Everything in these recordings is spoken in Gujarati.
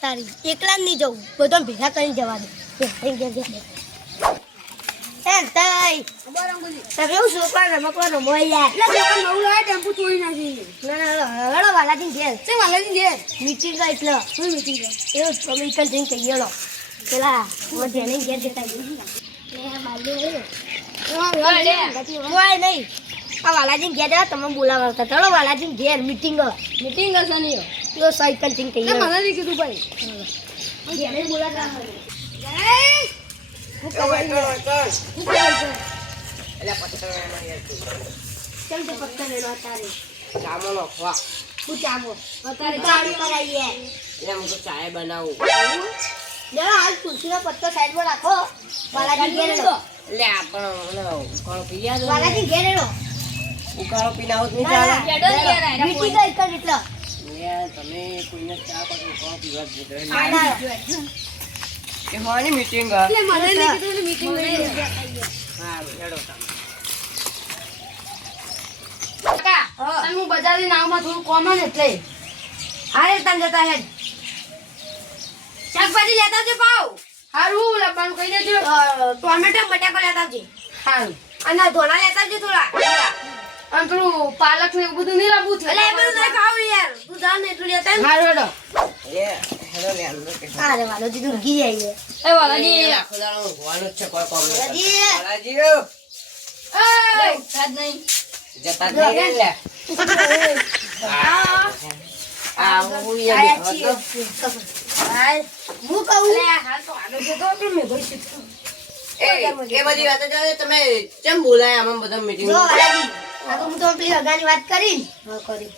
તારી એકલા જ નહીં જવું, બધો ભેગા કરીને જવા દે. તમે એવું છોકરા રમકવા રમો યાર. ના વાલાજી ઘેર મીટિંગ એટલે એવું તમે એક જઈને કહીએ લો પેલા જેને ઘેર જતા હોય નહીં. આ વાલાજી ઘેર જવા તમે બોલાવતા ચલો વાલાજી ઘેર મીટિંગ હશે નહીં તો સાયકલ જઈને કહીએ. મને નહીં કીધું ભાઈ જેને બોલાતા ચાય બનાવું હાલ તુલસીનો પત્તો સાઈડમાં રાખો. વાલાજી ઘેર એનો ઉકાળો પી ગયા વાલાજી ઘેર એનો ઉકાળો પીના હોત નહીં ચાલે મીટિંગ કઈ કર એટલે તમે કોઈને ચા પર ઉકાળો પીવા જ નહીં આના એ હોવાની મીટિંગ મને નહીં કીધું મીટિંગ હા હેડો હું બજારની નાવમાં થોડું કોમન એટલે હારે તને જતા હેડ શાકભાજી લેતા છે પાવ હારું લબાનું કહી દેજો ટોમેટો બટાકા લેતા છે હારું અને ધોણા લેતા છે થોડા અને પેલું પાલક ને એવું બધું નહીં લાવવું છે એટલે એ બધું નહીં ખાવું યાર તું જા ને એટલું લેતા હારું હેડો હેડો લે અંદર કે અરે વાલોજી તું ગી આવી એ વાલોજી આખો દાડો ઊંઘવાનું જ છે કોઈ કોમ નહીં વાલોજી વાલાજી એ સાદ નહીં જતા જ નહીં લે આ હું યાર હું કહું લે હાલ તો આગળ જતો તો મે ગઈ છે એ બધી વાતો જાણે તમે કેમ બોલાય આમાં બધા મીટિંગ જો વાલાજી આ તો હું તો પેલી અગાની વાત કરી હા કરી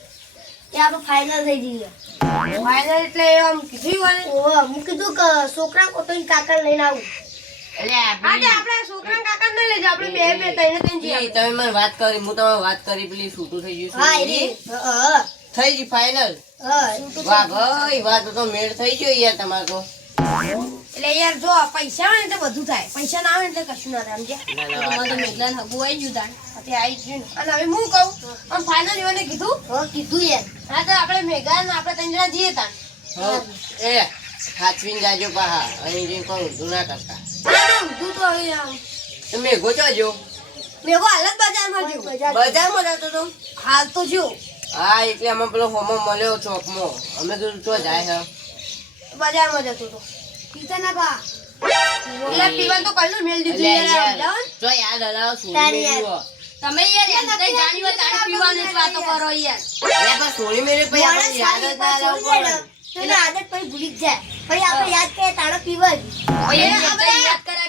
એ આપણે ફાઇનલ થઈ જઈએ ફાઇનલ એટલે આમ કીધું વાલે ઓ હું કીધું કે છોકરા કોટોઈ કાકા લઈને આવું એટલે આજે આપણે છોકરા કાકા ને લઈ જા આપણે બે ત્રણ જઈએ તમે મને વાત કરી હું તમે વાત કરી પેલી છૂટું થઈ ગયું હા એ થઈ ગઈ ફાઇનલ હા વાહ ભાઈ વાત તો મેળ થઈ ગયો યાર તમારે તો એટલે યાર જો પૈસા આવે ને તો બધું થાય પૈસા ના આવે ને તો કશું ના થાય સમજ્યા તમારે તો મેઘલાન હગું આવી ગયું તાણ અત્યારે આવી ગયું અને હવે હું કહું આમ ફાઇનલ ઇવને કીધું હા કીધું યાર હા તો આપણે મેઘાન આપણે ત્રણ જણા જઈએ તાણ એ હાચવીને જાજો પાહા અહીં જે કોણ ઊંધું ના કરતા તું તો હવે તમે ગોચાજો મેઘો હાલત બજારમાં જો બજારમાં જતો તો હાલ તો જો હા એટલે અમે પેલો હોમો મળ્યો ચોકમાં અમે તો ચો જાય હે બજારમાં જતો તો પીતા ના પા એટલે પીવા તો કલ્લો મેલ દીધું યાર તો યાદ હલાવો સોની મેલ્યો તમે યાર એમ કઈ જાણી હોય તારે પીવાની જ વાતો કરો યાર એટલે પણ સોની મેલે પછી આપણે યાદ જ ના લાવવું પડે તને આદત પછી ભૂલી જ જાય પછી આપણે યાદ કરીએ તારે પીવા જ પછી આપણે યાદ કર્યા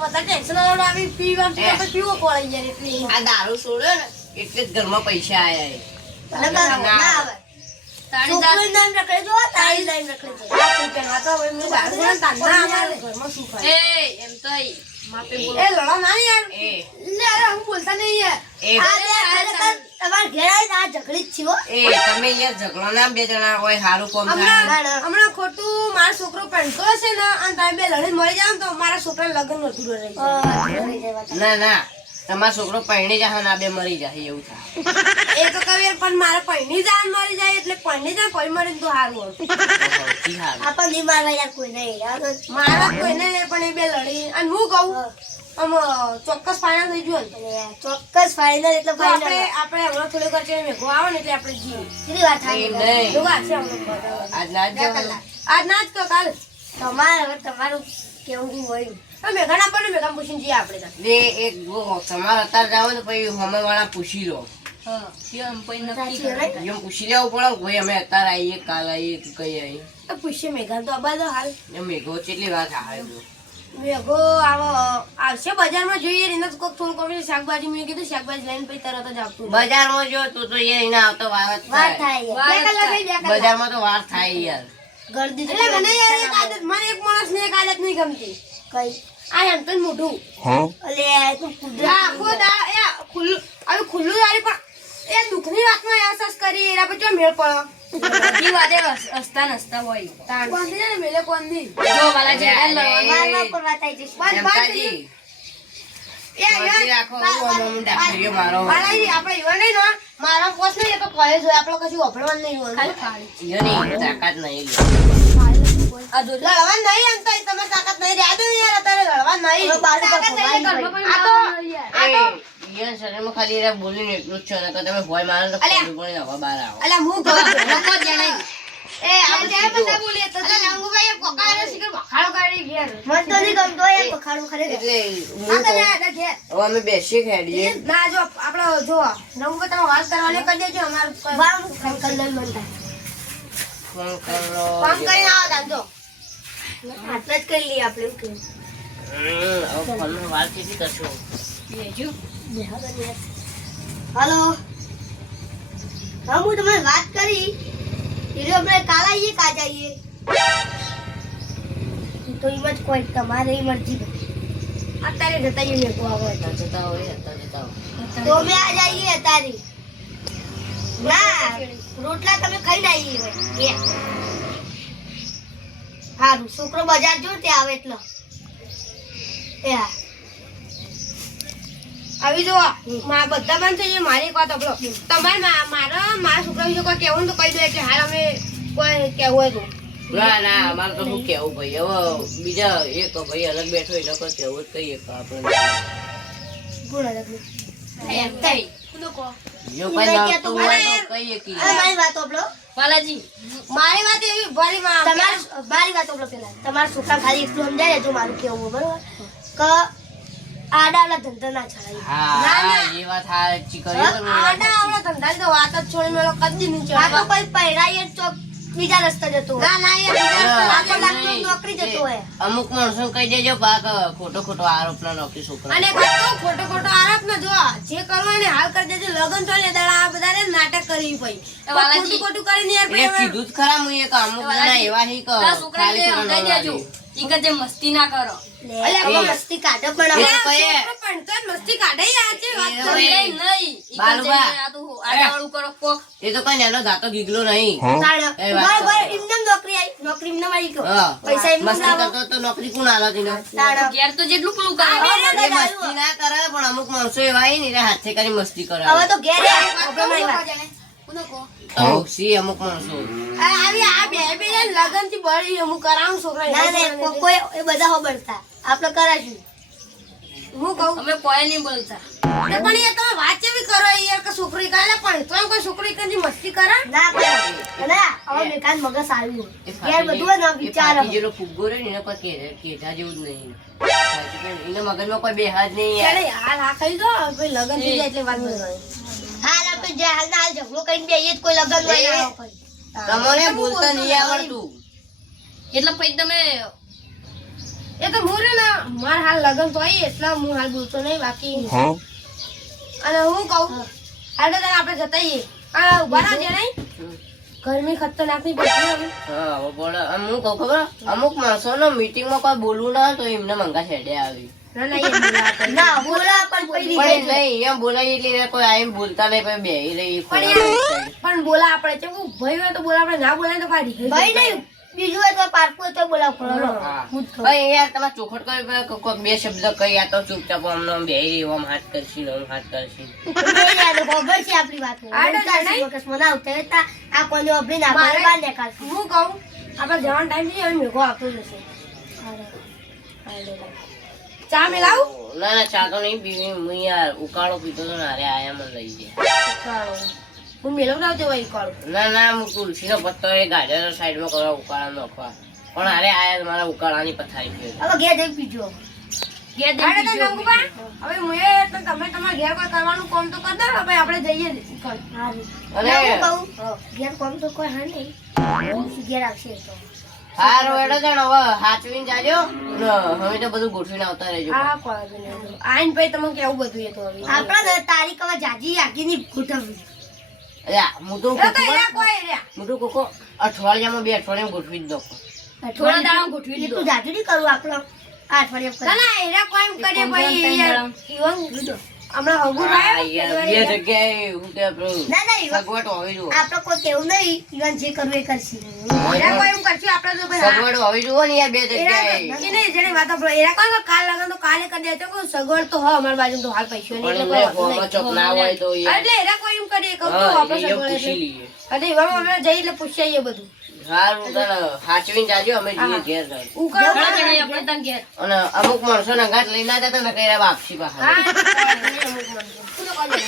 વધારે ટેન્શન આવી પીવા પીવો પડે યાર એટલે આ દારૂ છોડ્યો ને એટલે જ ઘરમાં પૈસા આયા ના આવે તારી નામ રખડે જો તારી નામ રખડે જો આ તો હવે હું બાર ના અમારે ઘરમાં શું ખાય એ એમ તો માપે બોલ એ લડો ના યાર એ લે અરે હું બોલતા નહીં યાર તમાર ઘેર આવી આ ઝઘડી જ છીઓ એ તમે યાર ઝઘડો ના બે જણા હોય હારું કોમ થાય હમણાં ખોટું મારો છોકરો ભણતો હશે ને અને તમે બે લડી મળી જાવ તો મારા છોકરાને લગ્ન અધૂરો રહી જાય ના ના તમારો છોકરો પરણી જાય ના બે મરી જાય એવું થાય એ તો કવિ પણ મારે પૈણી જાન મરી જાય એટલે પૈણી જાય કોઈ મરી તો સારું હતું આપણ નહીં મારવા યાર કોઈ નહીં મારા કોઈ નહીં પણ એ બે લડી અને હું કહું આમ ચોક્કસ ફાઇનલ થઈ ગયું ચોક્કસ ફાઇનલ એટલે આપણે હમણાં થોડી વાર મેઘો આવે ને એટલે આપણે જીવ કેટલી વાર થાય આજ ના જ આજ ના જ કહો કાલ તમારું કેવું હોય મેઘાના પણ મેઘા પૂછીને જઈએ આપણે ને એક તમારે અત્યારે જાવ ને પછી હમે વાળા પૂછી લો એમ પૂછી લેવું પડે ભાઈ અમે અત્યારે આવીએ કાલ આવીએ કઈ આવીએ પૂછીએ મેઘા તો અબાદ હાલ મેઘો કેટલી વાત આવે મેઘો આવશે બજારમાં જોઈએ એને તો કોક થોડું કમી શાકભાજી મેં કીધું શાકભાજી લઈને પછી તરત જ આવતું બજારમાં જો તું તો યાર એના આવતો વાર બજારમાં તો વાર થાય યાર ગરદી એટલે મને યાર એક આદત મને એક માણસ ને એક આદત નહીં ગમતી કઈ આ એમ તો મોઢું અલે તું કુદરા આખો દા એ ખુલ્લું આવી ખુલ્લું દારી પણ એ દુખની વાતમાં અહેસાસ કરી એના પછી મેળ પડો બધી વાતે હસતા હોય તાણ કોંદી ને મેલે કોંદી જો વાલા જેડા લડવા પર વાત આવી જશે બસ શાંતિ રાખો, હું ડાક્ટરીઓ મારો. આપણે ઈવન નહીં ને મારા પોસ નહીં એ તો કહે છે આપણે કશું વાપરવાનું નહીં હોય ઈયો નહીં, તાકાત નહીં. આ જો લડવા નહીં એમ તો તમે તાકાત નહીં રહ્યા તો યાર અત્યારે લડવા નહીં તાકાત નહીં આ તો ઈયો શરીરમાં ખાલી એરા બોલીને એટલું જ છે, નકર તમે ભોય મારો તો ખોટું પણ નવા બહાર આવો. અલા હું કહું લોકો જણાય એ આ જે બધા બોલીએ તો રંગુભાઈ પકાડે શીખર બખાડો કાઢી ઘેર મન તો નહીં ગમતો એ પખાડો ખરે એટલે હું કહું, હવે અમે બેસીએ ખેડીએ. ના જો આપણે જો રંગુભાઈ તમે વાત કરવાની કરી દેજો અમારું વામ કલ્યાણ બનતા ફોન કરો. કામ કરીને આવો તાંજો આટલે જ કરી લઈએ આપણે કે હવે ફોનમાં વાત કેવી કરશો? હાલો હું તમને વાત કરી એટલે આપણે કાલ આવીએ કાજ આવીએ તો એમ જ કોઈ તમારી મરજી અત્યારે જતા જઈએ મેં કહો અત્યારે જતા હોય, અત્યારે જતા હોય. તો મેં આજ આવીએ અત્યારે ના રોટલા તમે ખાઈને આવીએ હોય સારું છોકરો બજાર જો તે આવે એટલે એ હા આવી જો મારા બધા બંધ થઈ જાય. મારી એક વાત આપલો તમારે મારા છોકરા વિશે કોઈ કહેવું તો કહી દો એટલે હાલ અમે કોઈ કહેવું હોય તો ના ના અમારે તો શું કેવું ભાઈ, હવે બીજા એક ભાઈ અલગ બેઠો એટલે કોઈ કેવું જ કહીએ કે આપણે ગુણ અલગ એમ થઈ જો કઈ નડતું હોય તો કહીએ કે મારી વાત આપલો બાલાજી મારી વાત એવી ભરી મારી વાત આપલો પેલા તમારા છોકરા ખાલી એટલું સમજાય જો મારું કેવું બરોબર કે આડાવલા ધંધા ના છાડાય. હા એ વાત સાચી કરી તમે. આડાવલા ધંધા તો વાત જ છોડી મેલો કદી નહીં ચડે. આ તો કોઈ પહેરાય જ ચોક બીજા રસ્તે જતો હોય. ના ના એ બીજા રસ્તે લાખની નોકરી જતો હોય. અમુક માણસો કહી દેજો પાક ખોટો આરોપ ના નોકરી છોકરા. અને ખોટો આરોપ ન જો જે કરવું એને હાલ કરી દેજો. લગન તો લેદાડા આ બધા નાટક કરવી પડી. ખોટું કરીને યાર એ કીધું જ ખરા હું એક અમુક જણા એવા હી કે ખાલી ખોટા ન દેજો ઈ કદે મસ્તી ના કરો. અલે હવે મસ્તી કાઢો પણ મસ્તી કાઢે યાર છે વાત એ કરી નહીં નહીં ઈ બાલુબા. કદે આ તો આડાવાળું કરો કોક એ તો કઈ નાનો જાતો ગીગલો નહીં. કાઢો એ વાત બરાબર ઇન્દમ નોકરી આવી નોકરી ઇન્દમ આવી ગયો હા. પૈસા એમ મસ્તી લાવો કરતો તો નોકરી કોણ આલો તેને? તાળો ઘેર તો જેટલું પેલું કરે એ મસ્તી ના કરે પણ અમુક માણસો એવા હી ને એટલે હાથે કરી મસ્તી કરે. હવે તો ઘેર પ્રોબ્લેમ આવ્યા તો સી અમુક માણસો આવી આ બે લગન થી બળી હું કરાવું છોકરા ના ના કોઈ એ બધા હો બળતા આપણે કરાશું હું કહું અમે કોઈ નહીં બોલતા તો પણ એ તમે વાત કેવી કરો યાર કે છોકરી કાલે પણ તો કોઈ છોકરી કંજી મસ્તી કરે ના કરે ના હવે બેકાન મગસ આવ્યું યાર બધું ના વિચાર જેલો ફુગ્ગો રે ને એને કોઈ કેઠા જેવું જ નહીં. એને મગજમાં કોઈ બેહાજ નહીં યાર. ચાલે હાલ આ ખાઈ દો ભાઈ લગન થઈ જાય એટલે વાત નહીં હાલ આપણે જે હાલ ના હાલ ઝઘડો કરીને બેહીએ કોઈ લગન નહીં તમને બોલતા નહીં આવડતું. એટલે પછી તમે એ તો મોરે ના માર હાલ લગન તો આવી એટલે હું હાલ બોલતો નહીં બાકી અને હું કહું હાલ તો આપણે જતાઈએ આ ઉભા ના જણાય ગરમી ખતરનાક ની પડી હવે હા હવે બોલો. આમ હું કહું ખબર અમુક માણસો મીટિંગમાં કોઈ બોલવું ના તો એમને મંગા છેડે આવી. ના ના એ બોલા ના બોલા પણ કોઈ પણ નહીં એમ બોલાય એટલે એને કોઈ આવીને બોલતા નહીં પછી બેહી રહી પણ બોલા આપણે છે હું ભાઈ હોય તો બોલા આપણે ના બોલાય તો કાઢી ભાઈ નહીં બીજું હોય તો પારકું તો બોલાવ પડો ભાઈ યાર તમે ચોખટ કરી કોઈ બે શબ્દ કહી આ તો ચૂપચાપ આમ નામ બેહી રહી આમ હાથ કરશી આમ હાથ કરશી ખબર છે આપણી વાત મનાવતા આ કોને અભી ના બહાર નીકાળ હું કહું આપણે જવાનો ટાઈમ છે હવે મેઘો આપતો જશે ચા મિલાવું ના ના ચા તો નહીં પીવી હું યાર ઉકાળો પીતો તો ને અરે આયા મને લઈ જાય. હું મેળવડાવ દેવા ઉકાળો ના ના હું તુલસીનો પત્તો એ ગાજર સાઈડમાં કરવા ઉકાળા નાખવા પણ અરે આયા મારા ઉકાળાની પથારી પીવી. હવે ઘેર જઈ પીજો ઘેર જઈ પીજો હવે હું એટલે તમે તમારા ઘેર કોઈ કરવાનું કામ તો કરતા હવે આપણે જઈએ ઉકાળ અને ઘેર કામ તો કોઈ હા નહીં ઘેર આવશે તો હારો એડો જણ હવે હાચવીને જાજો ને હવે તો બધું ગોઠવીને આવતા રહેજો. હા કોઈ આઈન ભાઈ તમે કેવું બધું એ તો હવે આપણા તારીખ હવે જાજી આગીની ગોઠવવી હું તો કોકો અઠવાડિયામાં 2 અઠવાડિયામાં ગોઠવી જ દો. થોડા દાડા ગોઠવી દીધું જાજુ નહીં કરવું આપણો આ અઠવાડિયા ના ના એરા કોઈ કરે ભાઈ ઈવન હમણાં હગું હા, થાય યાર, બે જગ્યાએ હું કે પેલું ના ના ઈવન સગવડ હોવી જોઈએ. આપણે કોઈ કેવું નહીં ઈવન જે કરવું એ કરશે એરા કોઈ એમ કરશું આપણે તો ભાઈ સગવડ હોવી જોઈએ ને યાર બે જગ્યાએ. એને જેને વાત આપણો એરા કોઈ કાલ લગન તો કાલે કરી દેતો કોઈ સગવડ તો હો અમારી બાજુ તો હાલ પૈસો નહીં એટલે પણ કોઈ મેં વાંધો ફોનમાં ચોક ના હોય તો નહીં. યાર. એટલે એરા કોઈ એમ કરીએ કહું તો હા, આપણે એ સગવડ પૂછી એટલે લઈએ. એટલે એવામાં અમે જઈ એટલે પૂછી આવીએ બધું સારું તને સાચવીને જાજો, અમે જઈએ ઘેર ઘર. ઉકળ ઘણા જણા આપણે ત્યાં ઘેર. અને અમુક માણસો ને ઘાટ લઈને આવ્યા હતા ને કઈ વાપસી પાછા. હા અમુક માણસો. શું તો કહી દે.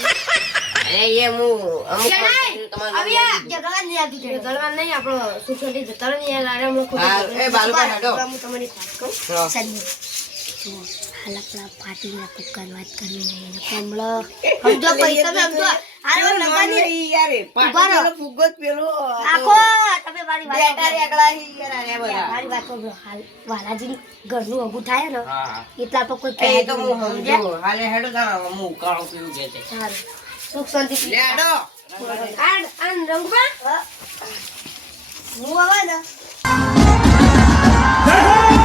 અરે એ હું અમુક જણાય. માણસો તમારે હવે આ જગવા નહીં આપી એ ગળવા નહીં આપણો સુખેલી જતા રહે ને યાર આરે હમણાં ખોટું હા, બોલે. એ બાલુભાઈ હેડો. હું તમારી વાત કહું. હા. હાલકલા પાટીના કુકર વાત કરવી નહીં કમળો સમજો પૈસા મે સમજો આરે લગાની ઉભા રહો. આખો તમે મારી વાત સાંભળો. મારી વાત સાંભળો. હાલ વાલાજી ઘરનું અગું થાય ને હા. એટલા તો કોઈ એ તો કહેતું હું નહીં. સમજુ. હાલે હેડો તારા હું ઉકાળો પીવું કે છે. સારું. સુખ શાંતિ લે હેડો. આ રંગબા હું આવે ને Hey!